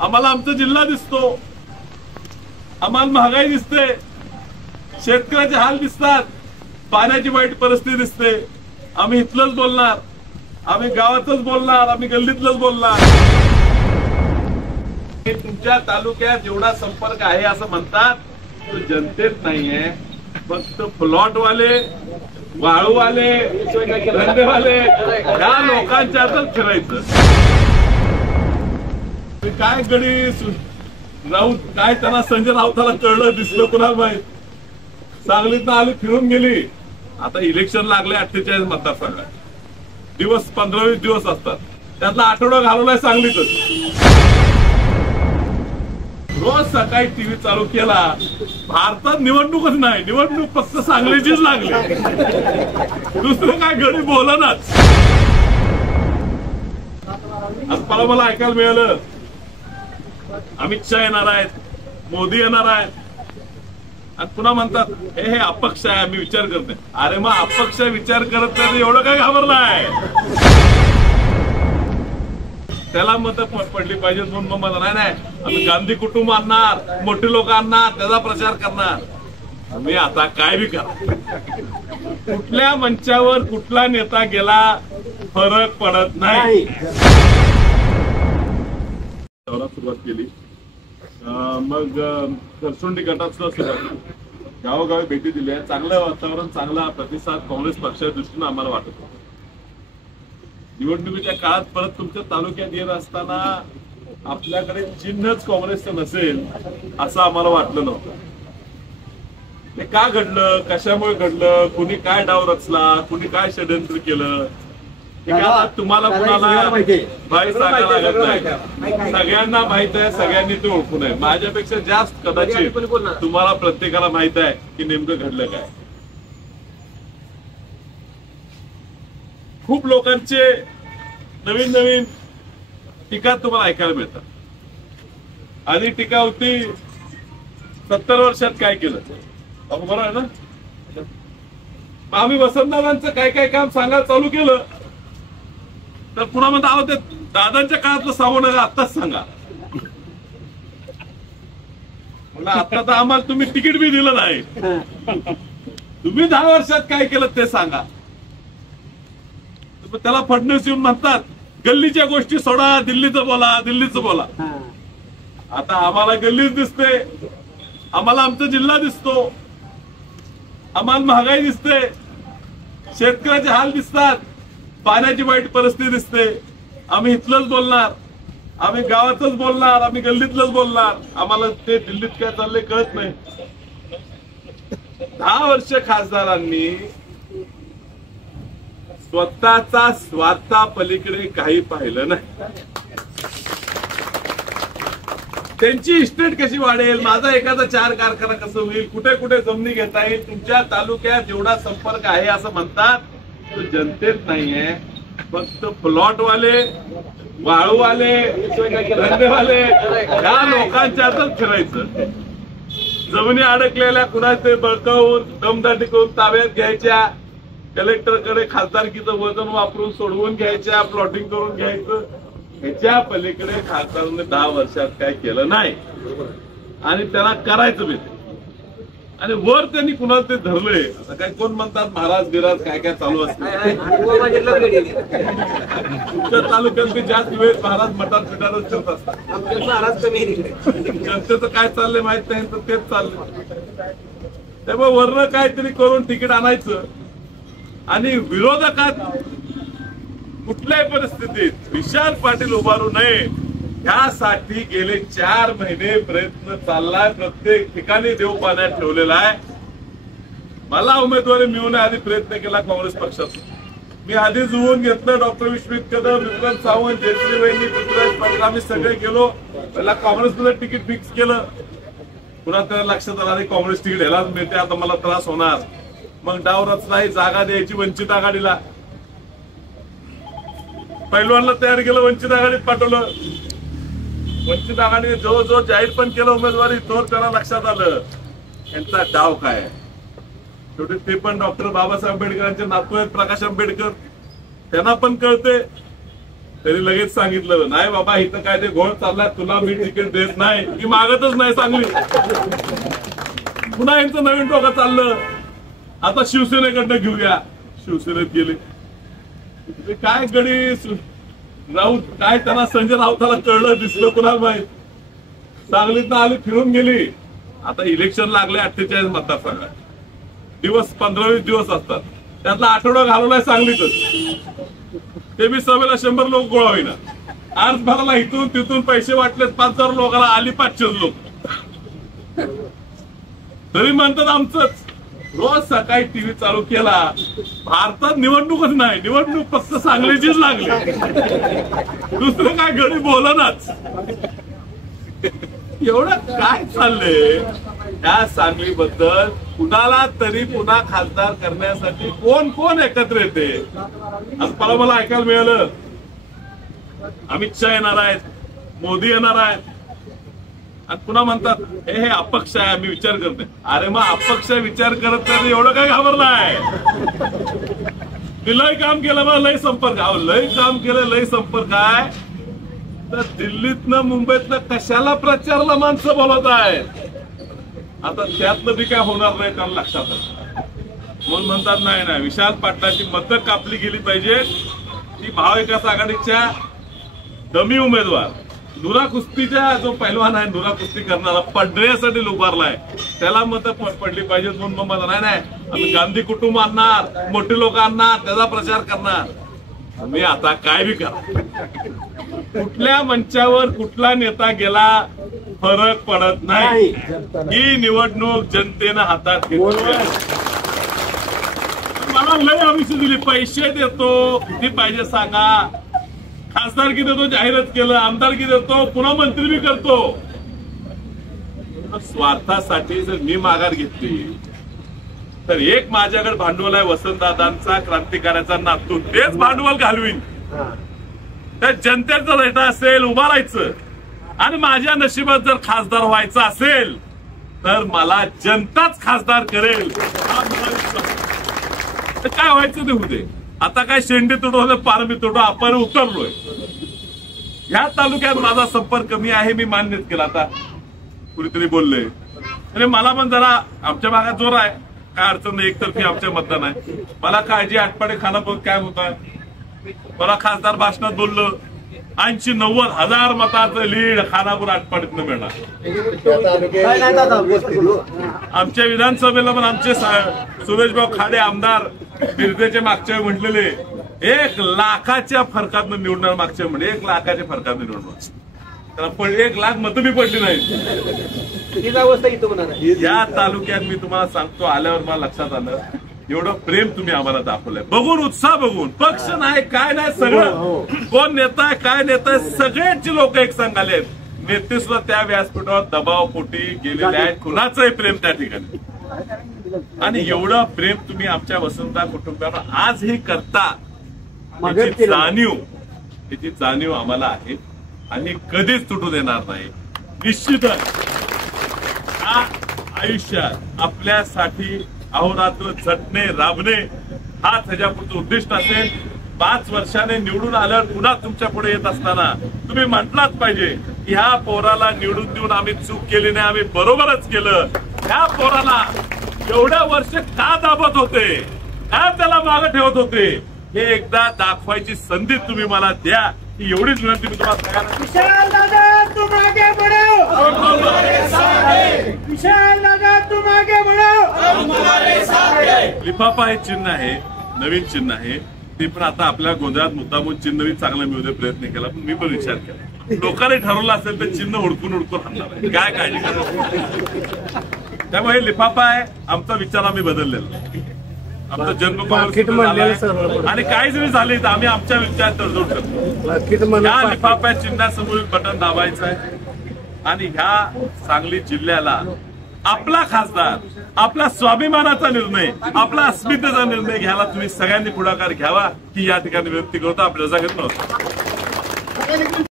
आम्हाला आमचा जिल्हा दिसतो, आम्हाला महागाई दिसते, शेतकऱ्याचे हाल दिसतात, पाण्याची वाईट परिस्थिती दिसते. आम्ही इथलंच बोलणार, आम्ही गावातच बोलणार, आम्ही गल्लीतलंच बोलणार. तुमच्या तालुक्यात एवढा संपर्क आहे असं म्हणतात, तो जनतेत नाहीये. फक्त प्लॉटवाले, वाळूवाले, धंदेवाले या लोकांच्यातच फिरायचं. काय गडी राऊत, काय त्यांना संजय राऊताला कळलं दिसलं कुणाला माहित. सांगलीत आली, फिरून गेली. आता इलेक्शन लागले 48 मतदारसंघात, दिवस 15-20 दिवस असतात, त्यातला आठवडा घालवलाय सांगलीतच. रोज सकाळी टीव्ही चालू केला, भारतात निवडणूकच नाही, निवडणूक फक्त सांगलीचीच लागली, दुसरं काय घडी बोलनाच. आज मला ऐकायला मिळालं अमित शहा येणार आहेत, मोदी येणार आहेत, आणि पुन्हा म्हणतात हे अपक्ष आहे, मी विचार करते. अरे मग अपक्ष विचार करत नाही एवढं काय घाबरलाय? त्याला मत पडली पाहिजे म्हणून मग मला नाही, आम्ही गांधी कुटुंब आणणार, मोठी लोक आणणार, त्याचा प्रचार करणार. मी आता काय बी करा, कुठल्या मंचावर कुठला नेता गेला फरक पडत नाही. सुरुवात केली, मग खरसुंडी गटाचं सुरुवात, गावोगावी भेटी दिल्या. चांगलं वातावरण, चांगला प्रतिसाद काँग्रेस पक्षाच्या दृष्टीनं आम्हाला वाटत होता. निवडणुकीच्या काळात परत तुमच्या तालुक्यात येत असताना आपल्याकडे चिन्हच काँग्रेसचं नसेल असं आम्हाला वाटलं नव्हतं. ते का घडलं, कशामुळे घडलं, कुणी काय डाव रचला, कुणी काय षडयंत्र केलं, तुम्हाला कुणाला भाई सांगायला लागत नाही. सगळ्यांना माहित आहे, सगळ्यांनी ते ओळखून आहे. माझ्यापेक्षा जास्त कदाचित तुम्हाला प्रत्येकाला माहित आहे की नेमकं घडलं काय. खूप लोकांचे नवीन नवीन टीका तुम्हाला ऐकायला मिळतात. आधी टीका होती 70 वर्षात काय केलं, बरोबर आहे ना. आम्ही वसंतदादांचं काय काय काम सांगायला चालू केलं तर पुन्हा म्हणता आहो ते दादांच्या काळातलं सांगू नका, आत्ताच सांगा. म्हणलं आता तर आम्हाला तुम्ही तिकीट बी दिलं नाही, तुम्ही 10 वर्षात काय केलं ते सांगा. त्याला फडणवीस येऊन म्हणतात गल्लीच्या गोष्टी सोडा, दिल्लीचं बोला, दिल्लीचं बोला. आता आम्हाला गल्लीच दिसते, आम्हाला आमचा जिल्हा दिसतो, आम्हाला महागाई दिसते, शेतकऱ्याचे हाल दिसतात, पाण्याची वाईट परिस्थिती दिसते. आम्ही इथलंच बोलणार, आम्ही गावातच बोलणार, आम्ही गल्लीतलंच बोलणार. आम्हाला ते दिल्लीत काय चाललंय कळत नाही. 10 वर्ष खासदारांनी स्वतःचा स्वार्था पलीकडे काही पाहिलं नाही. त्यांची इस्टेट कशी वाढेल, माझा एखादा 4 कारखाना कसं होईल, कुठे कुठे जमिनी घेता येईल. तुमच्या तालुक्यात जेवढा संपर्क आहे असं म्हणतात, तो जनतेत नाहीये. फक्त प्लॉटवाले, वाळूवाले, धंदेवाले या लोकांच्यातच फिरायचं. जमिनी अडकलेल्या कुणाचे बळकावून दमदाटी करून ताब्यात घ्यायच्या, कलेक्टरकडे खासदारकीचं वजन वापरून सोडवून घ्यायच्या, प्लॉटिंग करून घ्यायचं. ह्याच्या पलीकडे खासदारांनी 10 वर्षात काय केलं नाही आणि त्याला करायचं बी. आणि वर त्यांनी कुणाला ते धरलंय. आता काय कोण म्हणतात महाराज बिराज काय काय चालू असतं. तुमच्या तालुक्यात जास्त वेळ महाराज मटार पिटारच करत असतात. जनतेचं काय चाललंय माहित नाही तर तेच चाललंय. त्यामुळे वरनं काहीतरी करून तिकीट आणायचं आणि विरोधकात कुठल्याही परिस्थितीत विशाल पाटील उभारू नये ह्यासाठी गेले 4 महिने प्रयत्न चाललाय. प्रत्येक ठिकाणी देव पाण्यात ठेवलेला आहे. मला उमेदवारी मिळवण्याआधी प्रयत्न केला काँग्रेस पक्षाचा. मी आधी जुळवून घेतलं. डॉक्टर विश्वजित कदम, विक्रम सावंत, जयश्री वहिनी, पृथ्वीराज पाटील आम्ही सगळे गेलो. पहिला काँग्रेसमध्ये तिकीट फिक्स केलं. पुन्हा त्याला लक्षात आलं काँग्रेस तिकीट ह्यालाच मिळते, आता मला त्रास होणार. मग डाव रचना, जागा द्यायची वंचित आघाडीला. पैलवानला तयार केलं, वंचित आघाडीत पाठवलं. वंचित आघाडीने जवळजवळ जाहीर पण केलं उमेदवारी. तर त्याला लक्षात आलं यांचा डाव काय आहे. शेवटी ते पण डॉक्टर बाबासाहेब आंबेडकरांचे नातू आहेत, प्रकाश आंबेडकर. त्यांना पण कळते तरी लगेच सांगितलं नाही बाबा इथं काय ते घोळ चाललाय, तुला मी तिकीट देत नाही, मी मागतच नाही सांगली. पुन्हा यांचं नवीन टोका चाललं, आता शिवसेनेकडनं घेऊया. शिवसेनेत गेले. काय गडी राऊत काय त्यांना संजय राऊताला कळलं दिसलं कुणाला माहित. सांगलीतनं आली फिरून गेली. आता इलेक्शन लागले 48 मतदारसंघात, दिवस 15-20 दिवस असतात, त्यातला आठवडा घालवलाय सांगलीतच. ते बी सभेला 100 लोक गोळा होईना. अर्ज भरायला इथून तिथून पैसे वाटले 5,000 लोकांना, आली 500 लोक. तरी म्हणतात आमचंच. रोज सकाळी टीव्ही चालू केला, भारतात निवडणूकच नाही, निवडणूक फक्त सांगलीचीच लागली, दुसरं काय घरी बोलनाच. एवढं काय चाललंय त्या सांगलीबद्दल. कुणाला तरी पुन्हा खासदार करण्यासाठी कोण कोण एकत्र येते. आज मला ऐकायला मिळालं अमित शहा येणार आहेत, मोदी येणार आहेत, आणि पुन्हा म्हणतात हे अपक्ष आहे, आम्ही विचार करते. अरे मग अपक्ष विचार करत नाही एवढं काय घाबरलाय. मी लय काम केलं, मला लय संपर्क, लय काम केलं, लय संपर्क आहे. तर दिल्लीतनं मुंबईतनं कशाला प्रचारला माणसं बोलत आहेत. आता त्यातलं बी काय होणार नाही त्यांना लक्षात आहे. म्हणून म्हणतात नाही विशाल पाटलाची मतं कापली गेली पाहिजे. ती महाविकास आघाडीच्या डमी उमेदवार नुरा कुस्तीच्या जो पैलवान आहे, नुरा कुस्ती करणारा पडण्यासाठी उभारलाय, त्याला मतं पडली पाहिजेत. म्हणून मग नाही आम्ही गांधी कुटुंब आणणार, मोठी लोक आणणार, त्याचा प्रचार करणार. मी आता काय बी करा, कुठल्या मंचावर कुठला नेता गेला फरक पडत नाही. ही निवडणूक जनतेनं हातात घेतली. मला लय आमिष दिली, पैसे देतो, किती पाहिजे सांगा, खासदारकी देतो, जाहीरच केलं, आमदारकी देतो, पुन्हा मंत्री बी करतो. स्वार्थासाठी जर मी माघार घेतली तर एक माझ्याकडे भांडवल आहे वसंतदादांचा, क्रांतिकाराचा नातू, तेच भांडवल घालवीन. त्या जनतेचा रेटा असेल उभा राहायचं, आणि माझ्या नशिबात जर खासदार व्हायचं असेल तर मला जनताच खासदार करेल. काय व्हायचं ते होते. आता काय शेंडी तुडवलं, पारमी तुडव, आपण उतरलोय. ह्या तालुक्यात माझा संपर्क कमी आहे, मी मान्यच केला. आता कुणीतरी बोलले अरे मला पण जरा आमच्या भागात जोर आहे, काय अडचण नाही, एकतर्फी आमच्या मतदान आहे. मला काळजी आटपाडे खानापूर काय होत आहे. मला खासदार भाषणात बोललं 80-90 हजार मताचं लीड खानापूर आटपाडीतनं मिळणार. आमच्या विधानसभेला पण आमचे सुरेशभाऊ खाडे आमदार बिरदेचे मागच्या म्हटलेले 1 लाखाच्या फरकातनं निवडणार. मागच्या म्हणजे 1 लाखाच्या फरकातनं निवडणार. पण 1 लाख मतं बी पडली नाही. या तालुक्यात मी तुम्हाला सांगतो, आल्यावर मला लक्षात आलं एवढं प्रेम तुम्ही आम्हाला दाखवलंय. बघून उत्साह बघून, पक्ष नाही काय नाही, सगळं कोण नेता आहे काय नेता आहे सगळ्यांची लोक एक संघ आले आहेत. नेते सुद्धा त्या व्यासपीठावर दबाव पोटी गेलेले आहेत. कुणाचंही प्रेम त्या ठिकाणी. आणि एवढं प्रेम तुम्ही आमच्या वसंतदादा कुटुंबावर आजही करता, याची जाणीव आम्हाला आहे आणि कधीच तुटू देणार नाही. निश्चितच आयुष्यात आपल्यासाठी अहोरात्र झटणे राबणे हाच ह्याच्यापुढचं उद्दिष्ट असेल. 5 वर्षाने निवडून आल्यावर पुन्हा तुमच्या पुढे येत असताना तुम्ही म्हटलाच पाहिजे की ह्या पोराला निवडून देऊन आम्ही चूक केली नाही, आम्ही बरोबरच केलं. ह्या पोराला एवढ्या वर्ष का दाबत होते, का त्याला मागे ठेवत होते, हे एकदा दाखवायची संधी तुम्ही मला द्या. ही एवढीच विनंती मी तुम्हाला तयार आहे. विशाल दादा तुम आगे बढ़ो, हम तुम्हारे साथ हैं. विशाल दादा तुम आगे बढ़ो, हम तुम्हारे साथ हैं. लिफाफा हे चिन्ह आहे, नवीन चिन्ह आहे. ते पण आता आपल्या गोंधळात मुद्दामून चिन्ह चांगलं मिळू दे प्रयत्न केला, पण मी पण विचार केला लोकांनी ठरवलं असेल तर चिन्ह हुडकून आणणार आहे. काय काळजी करा. त्यामुळे लिफाफा आहे, आमचा विचार आम्ही बदललेला. आमचा जन्म आणि काही जरी झाले तर आम्ही आमच्या विचार तडजोड करतो. या लिफाफ्या चिन्हासमोर बटन दाबायचं आहे आणि ह्या सांगली जिल्ह्याला आपला खासदार, आपला स्वाभिमानाचा निर्णय, आपला अस्मितेचा निर्णय घ्यायला तुम्ही सगळ्यांनी पुढाकार घ्यावा ही या ठिकाणी विनंती करतो. आपल्या जागेत नव्हतं.